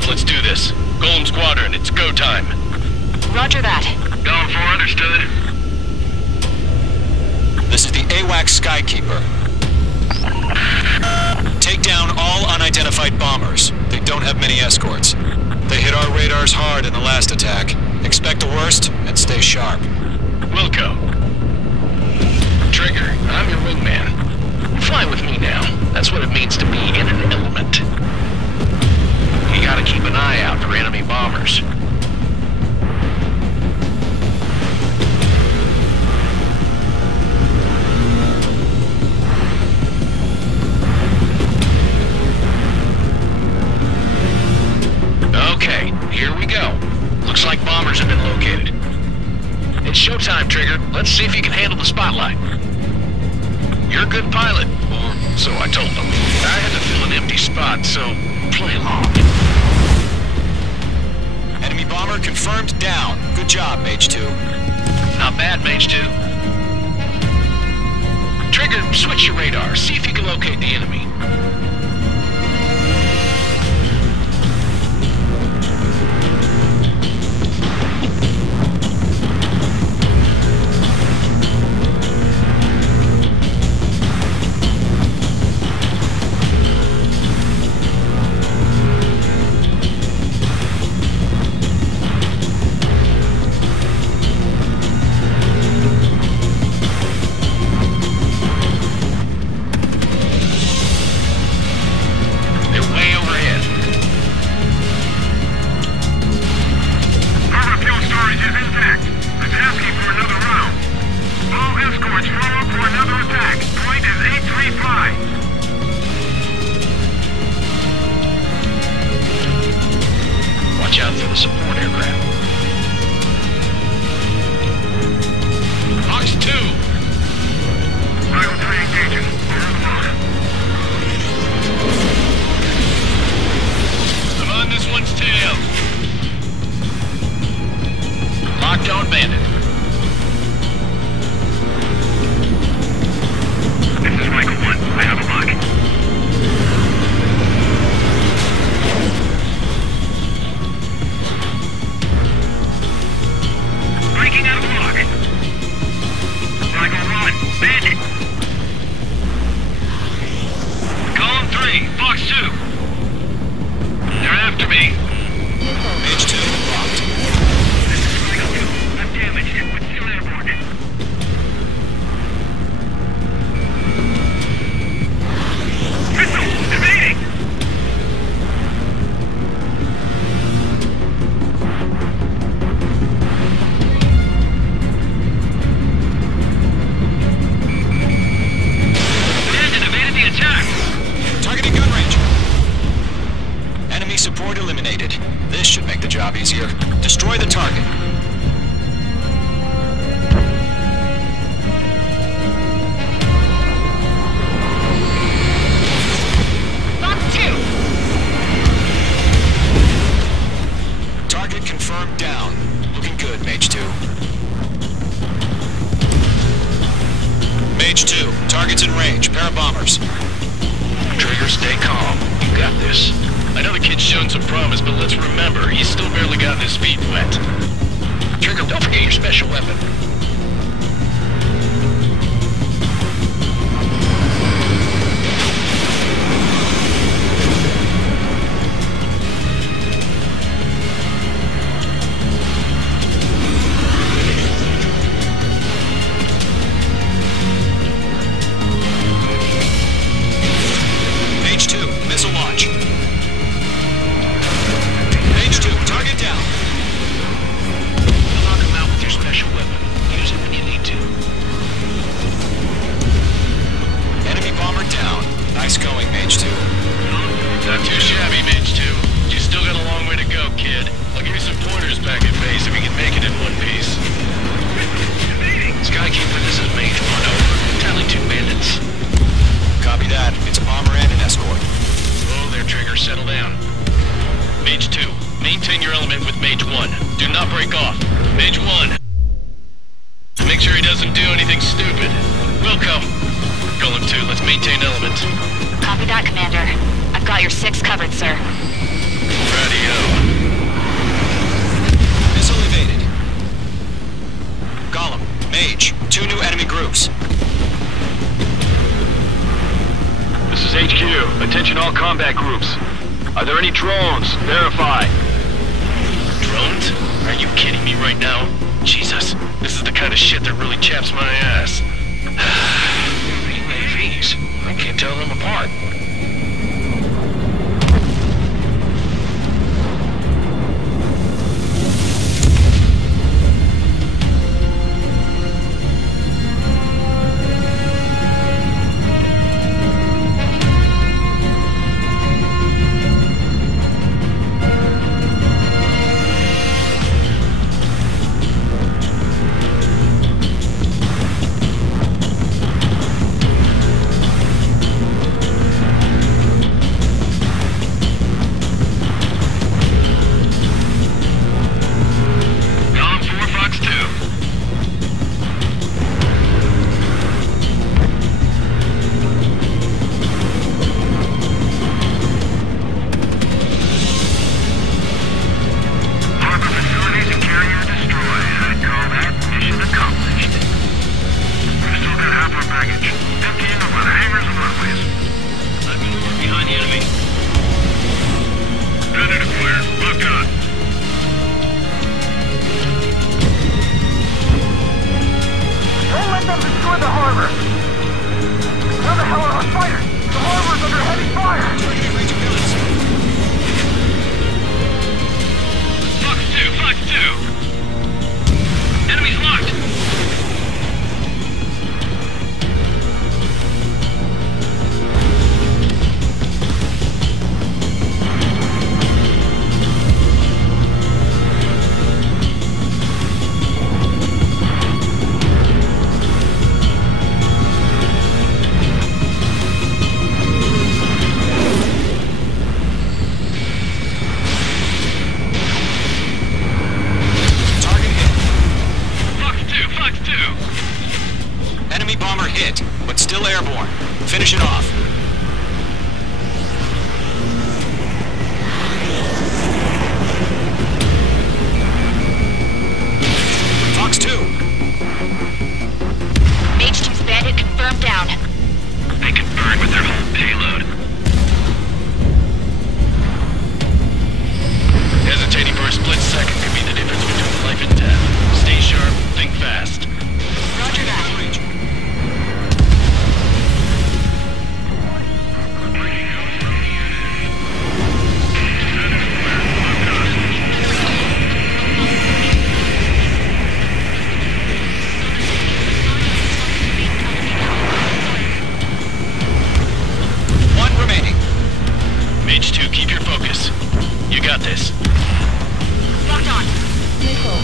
Ref, let's do this. Golem Squadron, it's go time. Roger that. Going for, understood. This is the AWAC Skykeeper. Take down all unidentified bombers. They don't have many escorts. They hit our radars hard in the last attack. Expect the worst and stay sharp. Wilco. Trigger, I'm your wingman. Fly with me now. That's what it means to be in an element. You gotta keep an eye out for enemy bombers. Okay, here we go. Looks like bombers have been located. It's showtime, Trigger. Let's see if you can handle the spotlight. You're a good pilot, or so I told them. I had to fill an empty spot, so play along. Enemy bomber confirmed down. Good job, Mage 2. Not bad, Mage 2. Trigger, switch your radar. See if you can locate the enemy. Watch out for the support aircraft. Fox 2! Rifle 3 engaging. I'm on this one's tail. Locked on bandit. This is Michael 1. I have a lock. Breaking out of the lock. Michael 1. Bandit. Column 3. Fox 2. They're after me. Mage 2 locked. This is Michael 2. I'm damaged, but still airborne. Missile! Evading! Bandit evaded the attack! Targeting gun range. Enemy support eliminated. This should make the job easier. Destroy the target. Fox 2! Target confirmed down. Looking good, Mage 2. Mage 2, target's in range. Pair of bombers. Trigger, stay calm. You got this. I know the kid's shown some promise, but let's remember, he's still barely gotten his feet wet. Trigger, don't forget your special weapon. Mage 2, missile launch. Mage 2, target down. Knock him out with your special weapon. Use it when you need to. Enemy bomber down. Nice going, Mage 2. Not too shabby, Mage 2. You still got a long way to go, kid. I'll give you some pointers back at base if you can make it in one piece. Skykeeper, this is Mage 1 over. Tally 2 bandits. Copy that. It's a bomber and an escort. Oh, there, Trigger. Settle down. Mage 2, maintain your element with Mage 1. Do not break off. Mage 1. Make sure he doesn't do anything stupid. Wilco. Golem 2, let's maintain element. Copy that, Commander. I've got your 6 covered, sir. Ready up. combat groups. Are there any drones? Verify. Drones? Are you kidding me right now? Jesus, this is the kind of shit that really chaps my ass. UAVs. I can't tell them apart. Finish it off. Fox 2. Mage 2's bandit confirmed down. They can burn with their whole payload. Hesitating for a split second could be the difference between life and death. Stay sharp, think fast. Roger that. Mage 2, keep your focus. You got this. Locked on. Missile.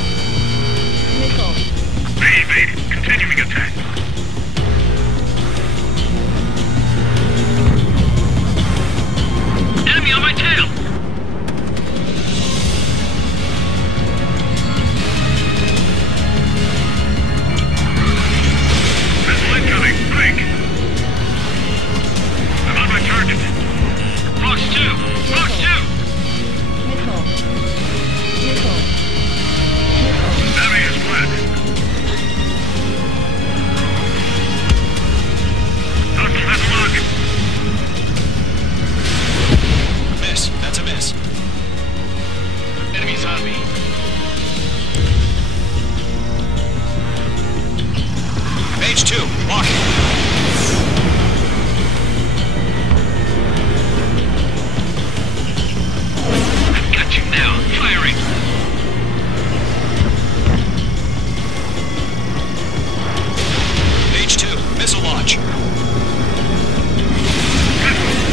Evade. Continuing attack. Enemy on my tail! Missile incoming. Break. I'm on my target. Fox 2! Fox 2! Missile. Enemy is flat. Hostile has lock. Miss. That's a miss. Enemies on me. Mage 2, walking. Now, firing! Mage 2, missile launch.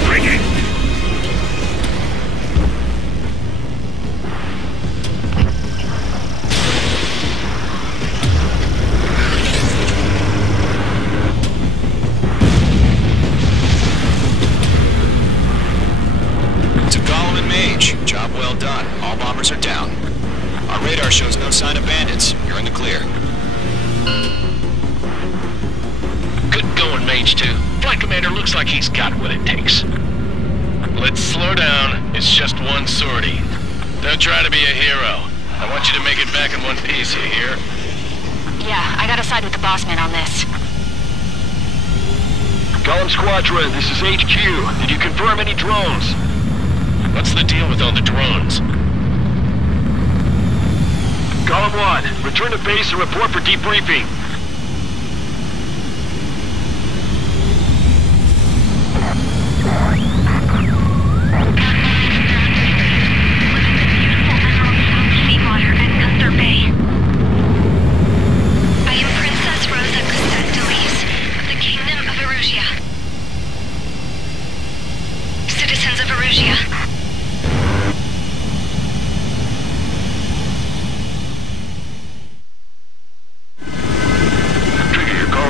Breaking. To Golem and Mage, job well done. All bombers are down. Our radar shows no sign of bandits. You're in the clear. Good going, Mage 2. Flight Commander looks like he's got what it takes. Let's slow down. It's just one sortie. Don't try to be a hero. I want you to make it back in one piece, you hear? Yeah, I gotta side with the boss man on this. Column Squadron, this is HQ. Did you confirm any drones? What's the deal with all the drones? Column 1, return to base and report for debriefing.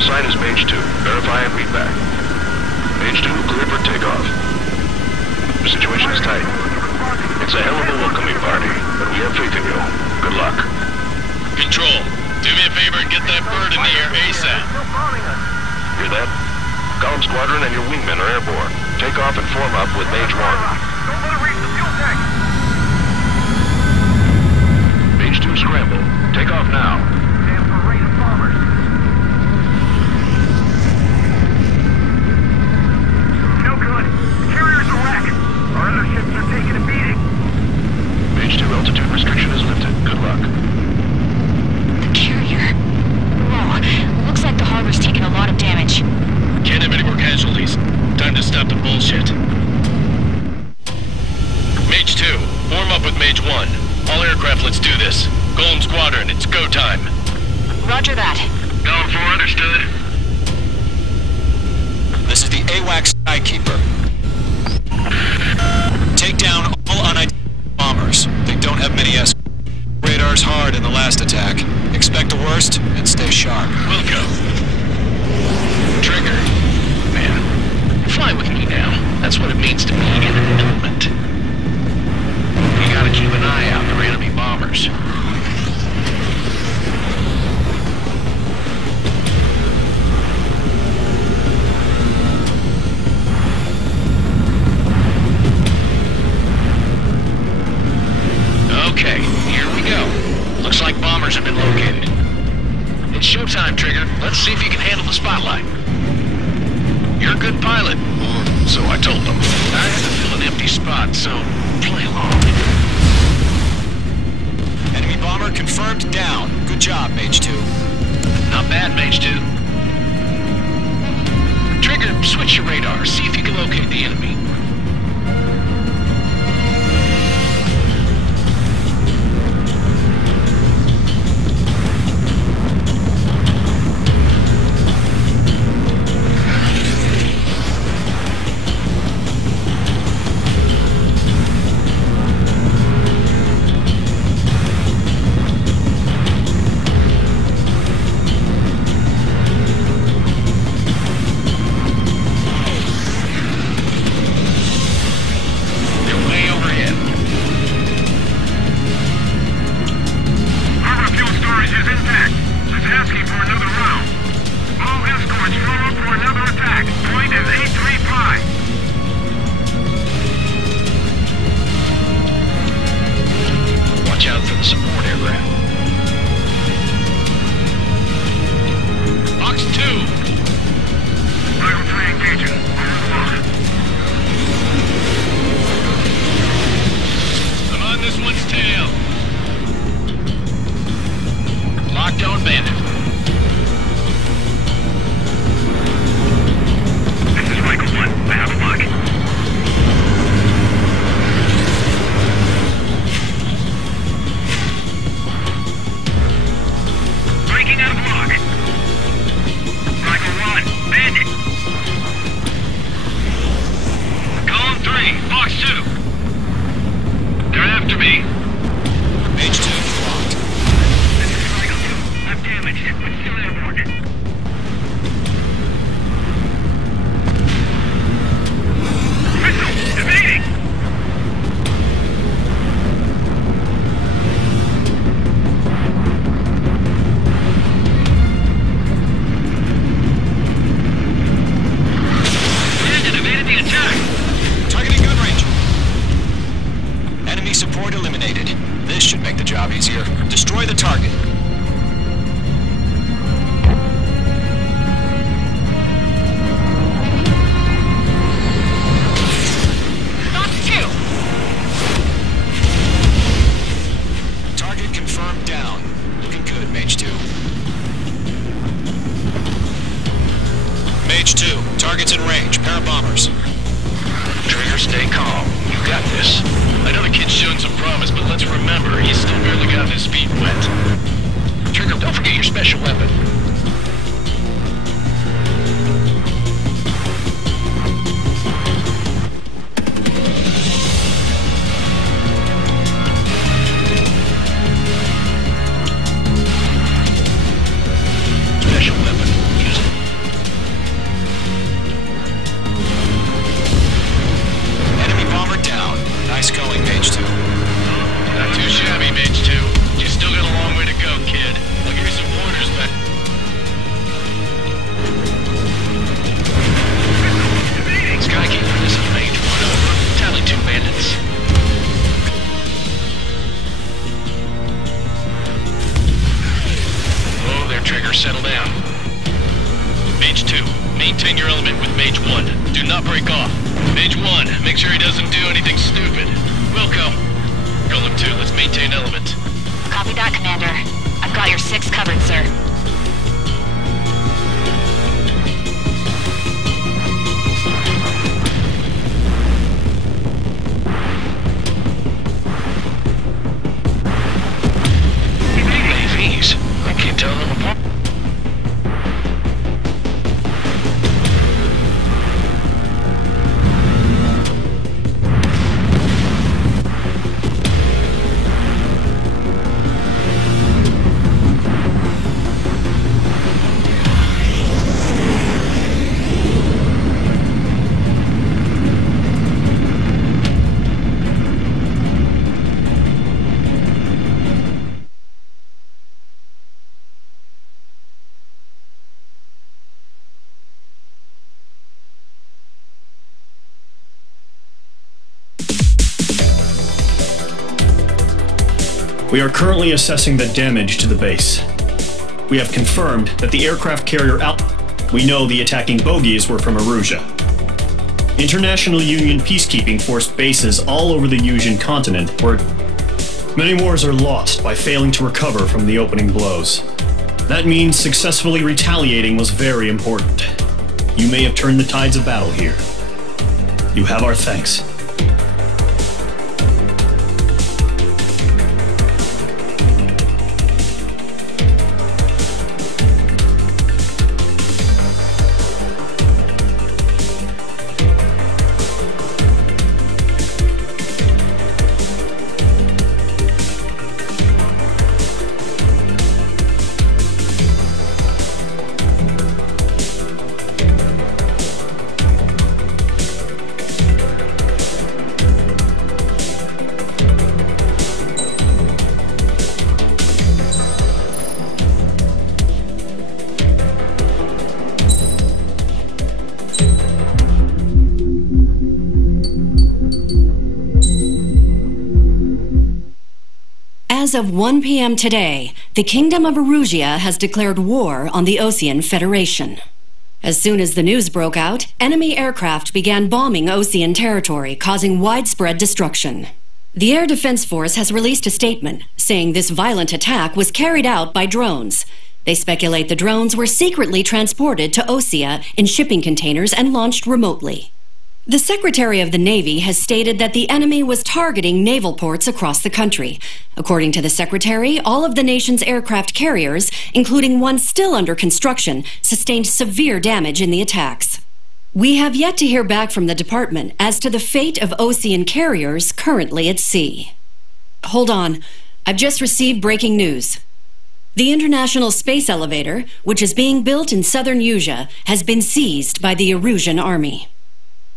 Sign is Mage 2. Verify and read back. Mage 2, clear for takeoff. The situation is tight. It's a hell of a welcoming party, but we have faith in you. Good luck. Control, do me a favor and get that bird in the air ASAP. Hear that? Column Squadron and your wingmen are airborne. Take off and form up with Mage 1. Don't let it reach the fuel tank! Mage 2, scramble. Take off now. Damn parade of bombers! No good. The carrier's a wreck. Our other ships are taking a beating. Mage 2, altitude restriction is lifted. Good luck. The carrier. Whoa. Looks like the harbor's taken a lot of damage. Can't have any more casualties. Time to stop the bullshit. Mage 2, form up with Mage 1. All aircraft, let's do this. Golem Squadron, it's go time. Roger that. Column 4, understood. This is the AWAC Skykeeper. Take down all unidentified bombers. They don't have many escorts. Radar's hard in the last attack. Expect the worst and stay sharp. We'll go. Trigger. Man, fly with me now. That's what it means to be in an element. You gotta keep an eye out for enemy bombers. Okay, here we go. Looks like bombers have been located. It's showtime, Trigger. Let's see if you can handle the spotlight. You're a good pilot, or so I told them. I had to fill an empty spot, so play along. Enemy bomber confirmed down. Good job, Mage 2. Not bad, Mage 2. Trigger, switch your radar. See if you can locate the enemy. Destroy the target. in range. Pair of bombers. Trigger, stay calm. You got this. I know the kid's showing some promise, but let's remember, he's still barely gotten his feet wet. Trigger, don't forget your special weapon. Special weapon. Use it. Enemy bomber down. Nice going, Mage 2. Not too shabby, Mage 2. You still got a long way to go, kid. I'll give you some pointers back. Skykeeper, this is Mage 1 over. Tally 2 bandits. Oh, there, Trigger, settle down. Mage 2, maintain your element with Mage 1. Do not break off. Mage 1, make sure he doesn't do anything stupid. Wilco. Golem 2, let's maintain element. Copy that, Commander. I've got your 6 covered, sir. AVs. I can't tell them apart. We are currently assessing the damage to the base. We have confirmed that the aircraft carrier out. We know the attacking bogies were from Erusia. International Union peacekeeping force bases all over the Usian continent where many wars are lost by failing to recover from the opening blows. That means successfully retaliating was very important. You may have turned the tides of battle here. You have our thanks. As of 1 p.m. today, the Kingdom of Erusia has declared war on the Osean Federation. As soon as the news broke out, enemy aircraft began bombing Osean territory, causing widespread destruction. The Air Defense Force has released a statement saying this violent attack was carried out by drones. They speculate the drones were secretly transported to Osea in shipping containers and launched remotely. The Secretary of the Navy has stated that the enemy was targeting naval ports across the country. According to the Secretary, all of the nation's aircraft carriers, including one still under construction, sustained severe damage in the attacks. We have yet to hear back from the department as to the fate of Osean carriers currently at sea. Hold on. I've just received breaking news. The International Space Elevator, which is being built in southern Usia, has been seized by the Erusian army.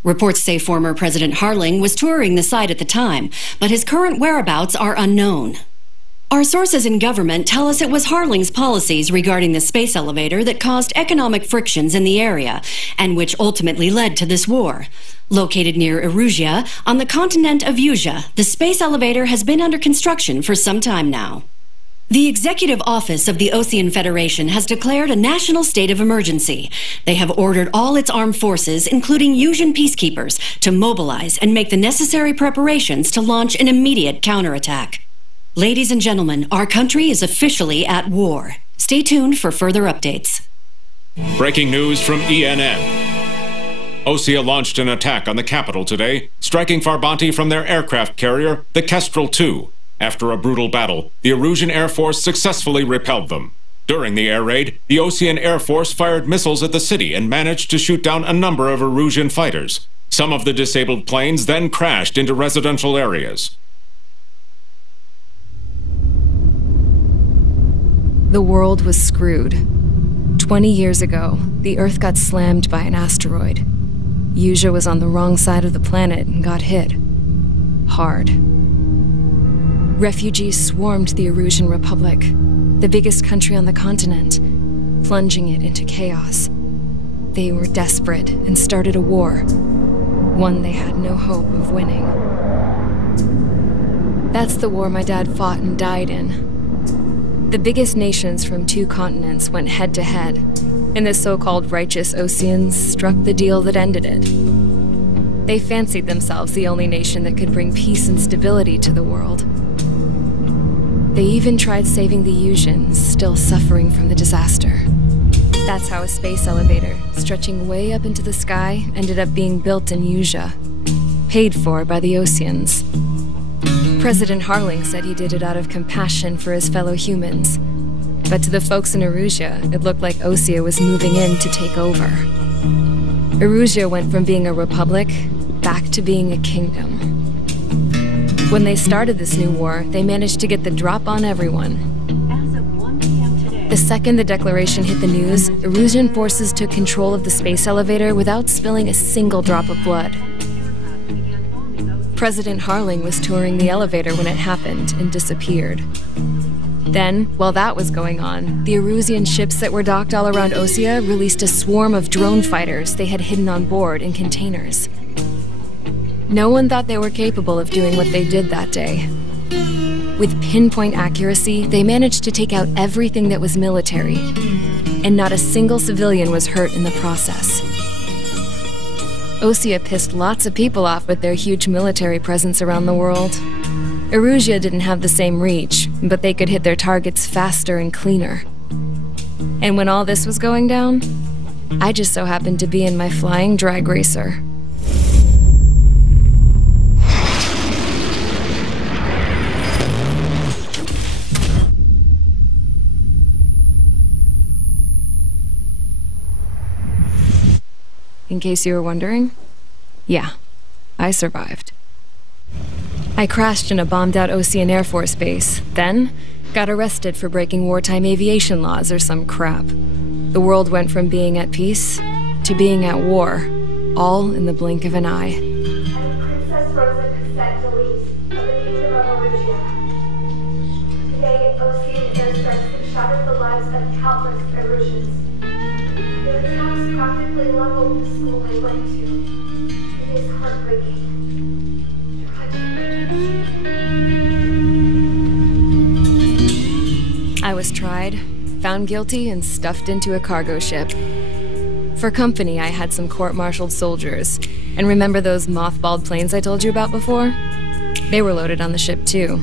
Reports say former President Harling was touring the site at the time, but his current whereabouts are unknown. Our sources in government tell us it was Harling's policies regarding the space elevator that caused economic frictions in the area, and which ultimately led to this war. Located near Erusia, on the continent of Usia, the space elevator has been under construction for some time now. The Executive Office of the Osean Federation has declared a national state of emergency. They have ordered all its armed forces, including Usian peacekeepers, to mobilize and make the necessary preparations to launch an immediate counterattack. Ladies and gentlemen, our country is officially at war. Stay tuned for further updates. Breaking news from ENN. Osea launched an attack on the capital today, striking Farbanti from their aircraft carrier, the Kestrel II. After a brutal battle, the Erusian Air Force successfully repelled them. During the air raid, the Osean Air Force fired missiles at the city and managed to shoot down a number of Erusian fighters. Some of the disabled planes then crashed into residential areas. The world was screwed. 20 years ago, the Earth got slammed by an asteroid. Usha was on the wrong side of the planet and got hit. Hard. Refugees swarmed the Erusian Republic, the biggest country on the continent, plunging it into chaos. They were desperate and started a war, one they had no hope of winning. That's the war my dad fought and died in. The biggest nations from 2 continents went head-to-head, and the so-called righteous Oseans struck the deal that ended it. They fancied themselves the only nation that could bring peace and stability to the world. They even tried saving the Usians, still suffering from the disaster. That's how a space elevator, stretching way up into the sky, ended up being built in Usha, paid for by the Oseans. President Harling said he did it out of compassion for his fellow humans. But to the folks in Erusia, it looked like Osea was moving in to take over. Erusia went from being a republic back to being a kingdom. When they started this new war, they managed to get the drop on everyone. As of 1 p.m. today, The second the declaration hit the news, Erusian forces took control of the space elevator without spilling a single drop of blood. President Harling was touring the elevator when it happened and disappeared. Then, while that was going on, the Erusian ships that were docked all around Osea released a swarm of drone fighters they had hidden on board in containers. No one thought they were capable of doing what they did that day. With pinpoint accuracy, they managed to take out everything that was military, and not a single civilian was hurt in the process. Osea pissed lots of people off with their huge military presence around the world. Erusia didn't have the same reach, but they could hit their targets faster and cleaner. And when all this was going down, I just so happened to be in my flying drag racer. In case you were wondering, yeah, I survived. I crashed in a bombed-out Osean Air Force base, then got arrested for breaking wartime aviation laws or some crap. The world went from being at peace to being at war, all in the blink of an eye. I'm Princess Rosa Cassette Delise of the Kingdom of Erusia. Today, Osean airstrikes have shattered the lives of countless Erusians. Their attacks practically leveled the school I went to. It is heartbreaking. I was tried, found guilty, and stuffed into a cargo ship. For company, I had some court-martialed soldiers. And remember those mothballed planes I told you about before? They were loaded on the ship, too.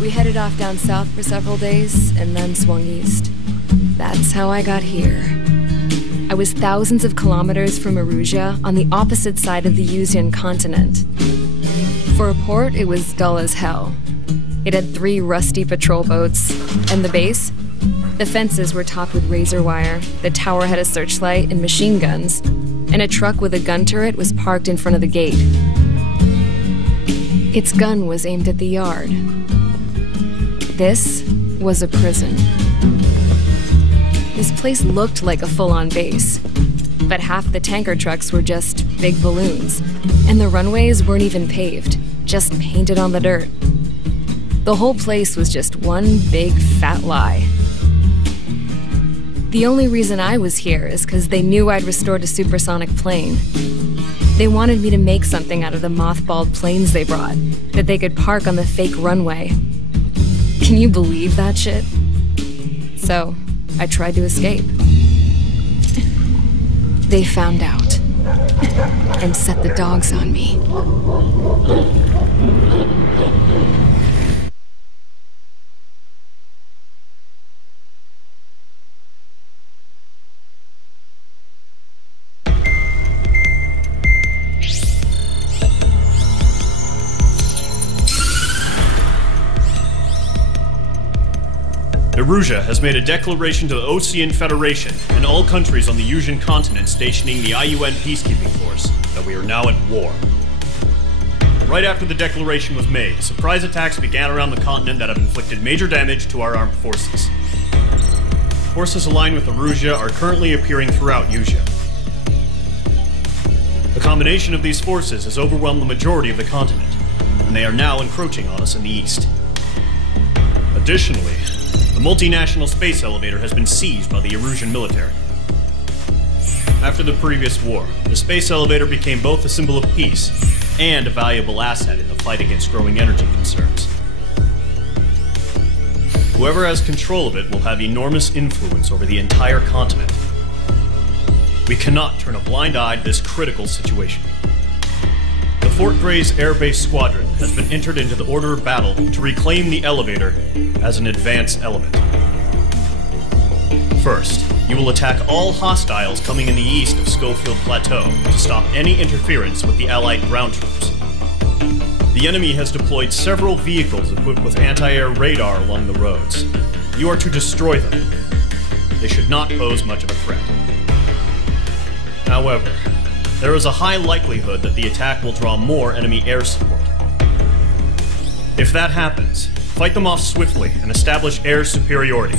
We headed off down south for several days, and then swung east. That's how I got here. I was thousands of kilometers from Erusia, on the opposite side of the Usian continent. For a port, it was dull as hell. It had 3 rusty patrol boats, and the base? The fences were topped with razor wire, the tower had a searchlight and machine guns, and a truck with a gun turret was parked in front of the gate. Its gun was aimed at the yard. This was a prison. This place looked like a full-on base, but half the tanker trucks were just big balloons, and the runways weren't even paved, just painted on the dirt. The whole place was just one big fat lie. The only reason I was here is because they knew I'd restored a supersonic plane. They wanted me to make something out of the mothballed planes they brought, that they could park on the fake runway. Can you believe that shit? So, I tried to escape. They found out, and set the dogs on me. Erusia has made a declaration to the Ocean Federation and all countries on the Eurasian continent stationing the IUN peacekeeping force that we are now at war. Right after the declaration was made, surprise attacks began around the continent that have inflicted major damage to our armed forces. Forces aligned with Erusia are currently appearing throughout Eurasia. The combination of these forces has overwhelmed the majority of the continent, and they are now encroaching on us in the east. Additionally, the multinational space elevator has been seized by the Erusian military. After the previous war, the space elevator became both a symbol of peace and a valuable asset in the fight against growing energy concerns. Whoever has control of it will have enormous influence over the entire continent. We cannot turn a blind eye to this critical situation. The Fort Gray's Air Base Squadron has been entered into the order of battle to reclaim the elevator as an advance element. First, you will attack all hostiles coming in the east of Schofield Plateau to stop any interference with the Allied ground troops. The enemy has deployed several vehicles equipped with anti-air radar along the roads. You are to destroy them. They should not pose much of a threat. However, there is a high likelihood that the attack will draw more enemy air support. If that happens, fight them off swiftly and establish air superiority.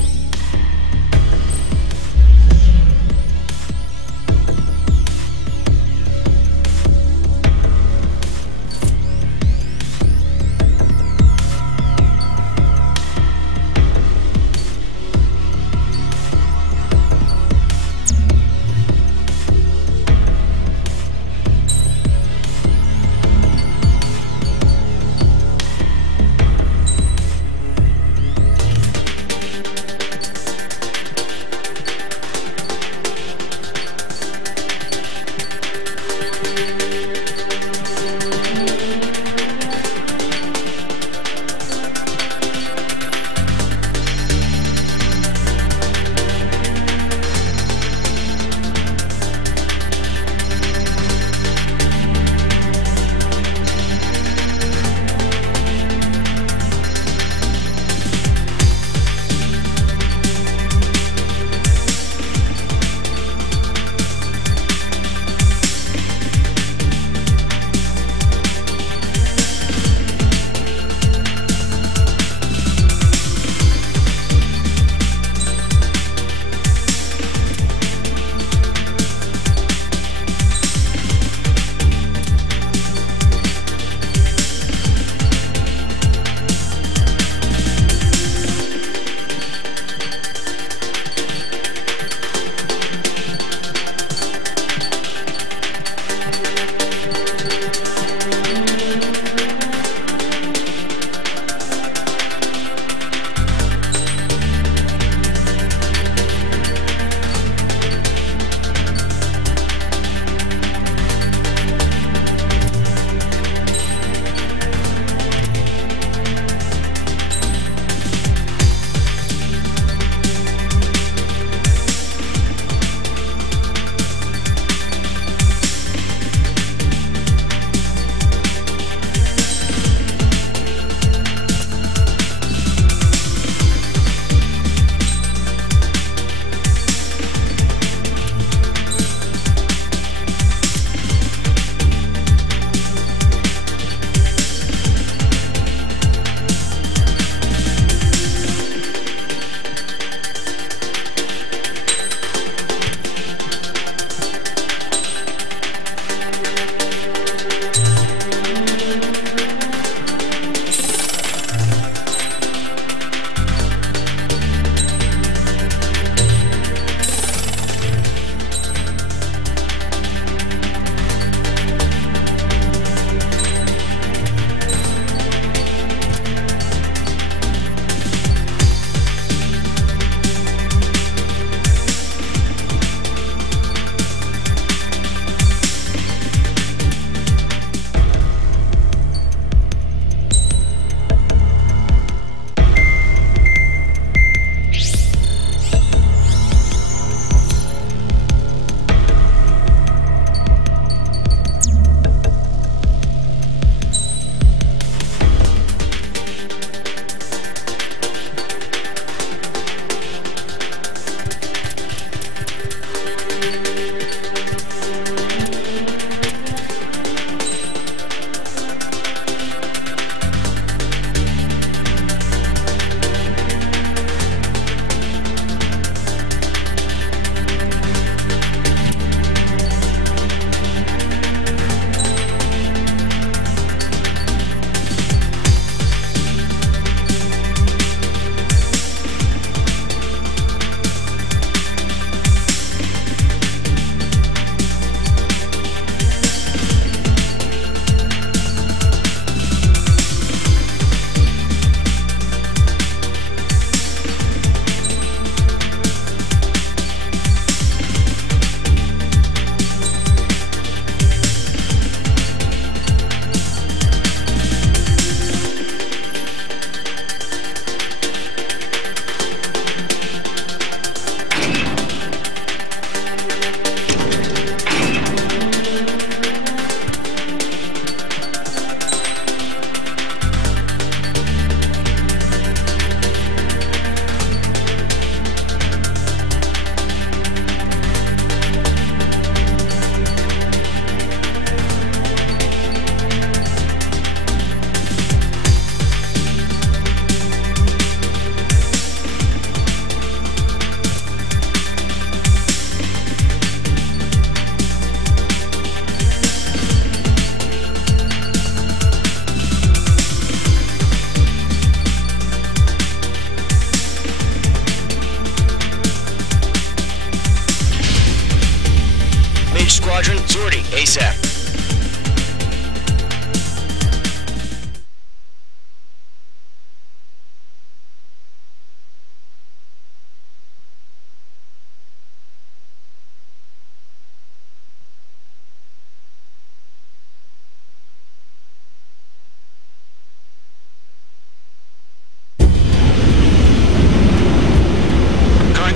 priority, ASAP.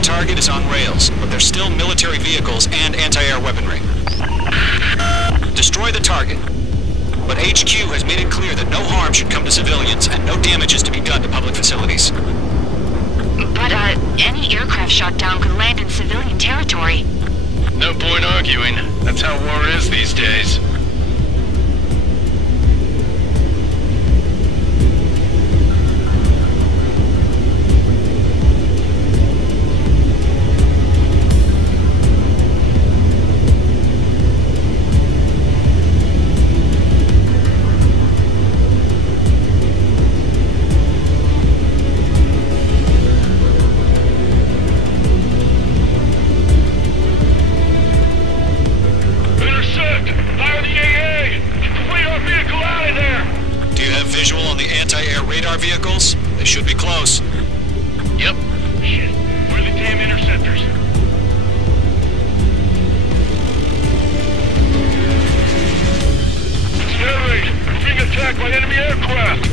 Target is on rails, but there's still military vehicles and anti-air weaponry. Destroy the target. But HQ has made it clear that no harm should come to civilians and no damage is to be done to public facilities. But, any aircraft shot down could land in civilian territory. No point arguing. That's how war is these days. Vehicles? They should be close. Yep. Shit. Where are the damn interceptors? Air raid! We're being attacked by enemy aircraft!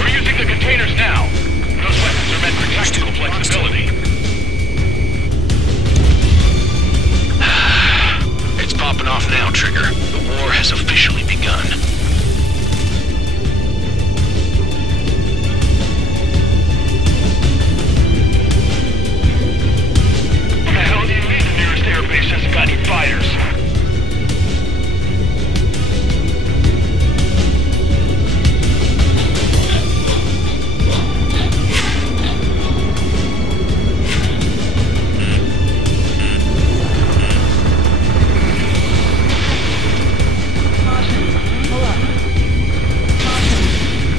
We're using the containers now. Those weapons are meant for tactical flexibility. It's popping off now, Trigger. The war has officially begun. Hasn't got any fighters.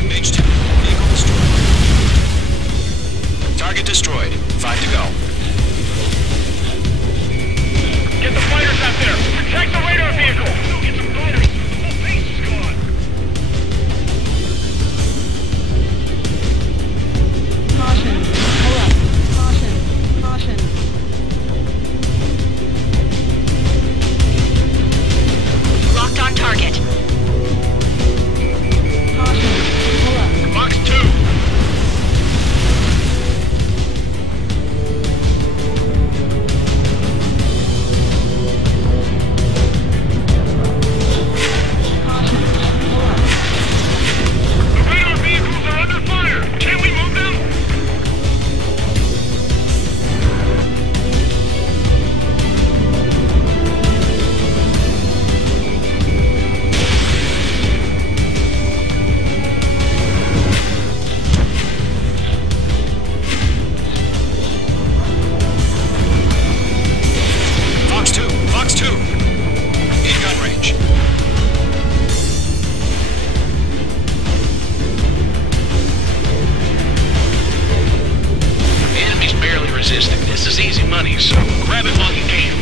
Page 2. Vehicle destroyed. Target destroyed. 5 to go. Get the fighters out there! Protect the radar vehicle! Get some fighters! The whole base is gone! Caution. Hold up. Caution. Caution. Locked on target. Caution. Hold up. Box 2! This is easy money, so grab it while you can.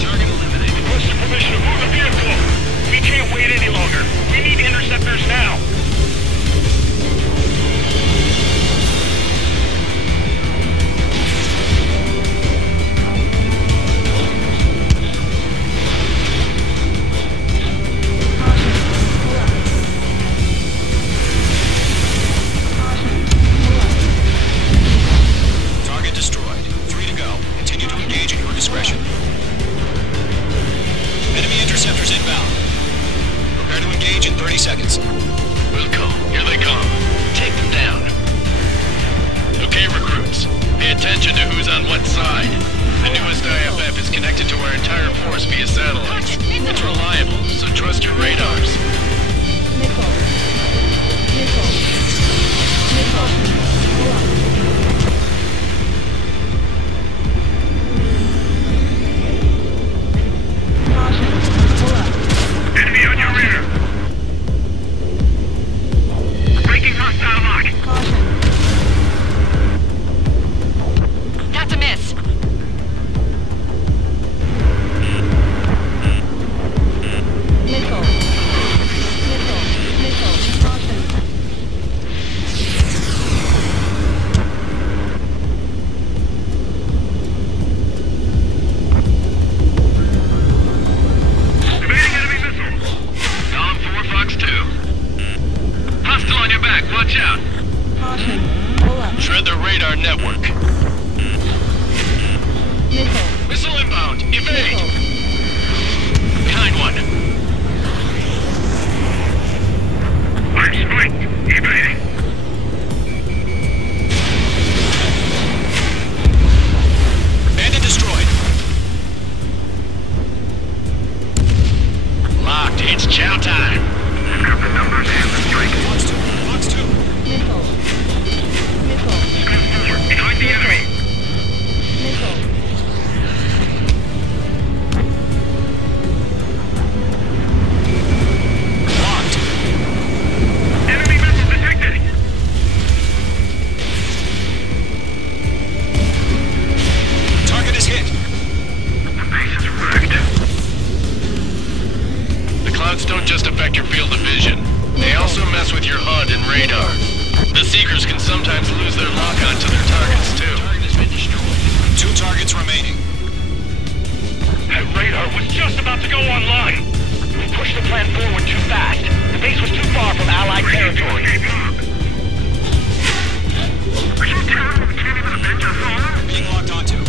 Target eliminated. Requesting permission to move the vehicle. We can't wait any longer. We need interceptors now. Interceptors inbound. Prepare to engage in 30 seconds. Wilco, here they come. Take them down. Okay, recruits. Pay attention to who's on what side. The newest IFF is connected to our entire force via satellite. It's reliable, so trust your radars. Enemy on your rear! Breaking hostile lock! That's a miss. network. Missile. Missile inbound. Evade. Behind one. I'm spiked. Evading. Bandit destroyed. Locked. It's chow time. I've got the numbers and the strike. Box 2. Missile. Missile. Behind the enemy. Missile. Locked. Enemy missile detected. Target is hit. The base is wrecked. The clouds don't just affect your field of vision. They also mess with your HUD and radar. The Seekers can sometimes lose their lock-on to their targets, too. Target has been destroyed. 2 targets remaining. That radar was just about to go online. We pushed the plan forward too fast. The base was too far from Allied territory. Are you telling me we can't even avenge our father? Being locked onto.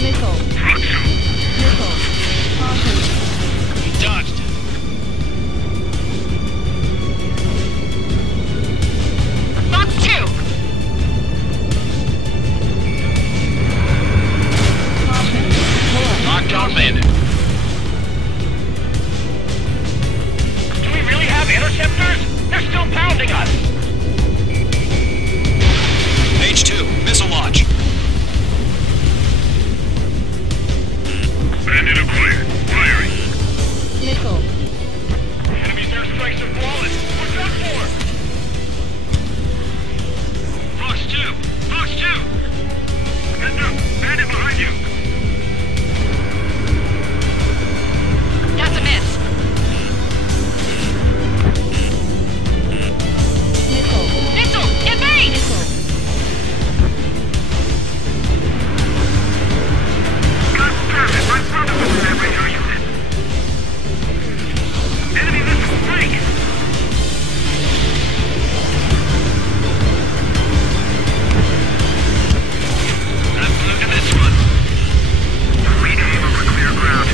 Missile. Missile. Caution. He dodged it. Box 2! Caution. Pull up. Locked on Bandit. Do we really have interceptors? They're still pounding us. H2. Missile launch. Bandit acquired. Firing. Missile. Enemy's airstrikes are flawless. What's that for? Fox 2! Fox 2! Heads up! Bandit behind you! That's a miss. Missile. Missile! Evade! Missile. God damn it! My brother was in that radar unit! Enemy missile strike! Let's look at this one. Regain over clear ground.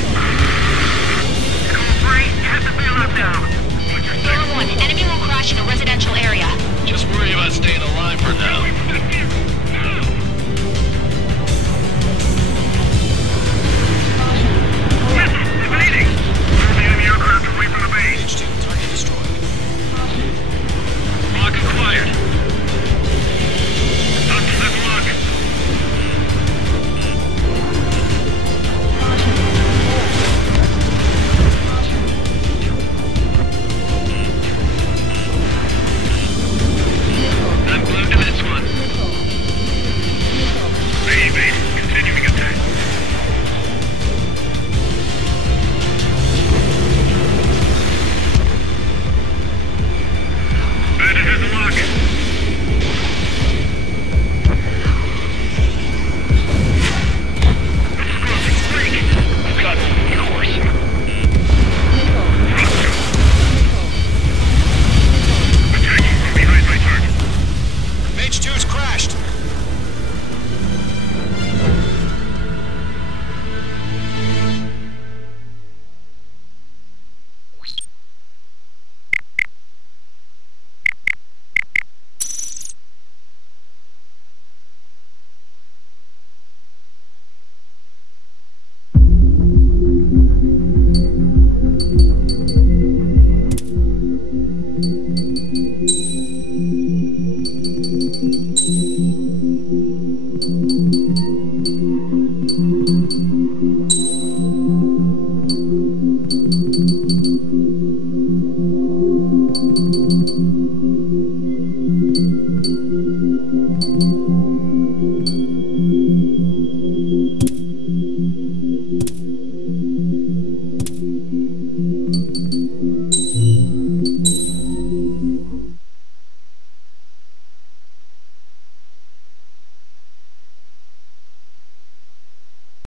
Come free, you have to bail out now. What's your Door 1, enemy will crash in a residential area.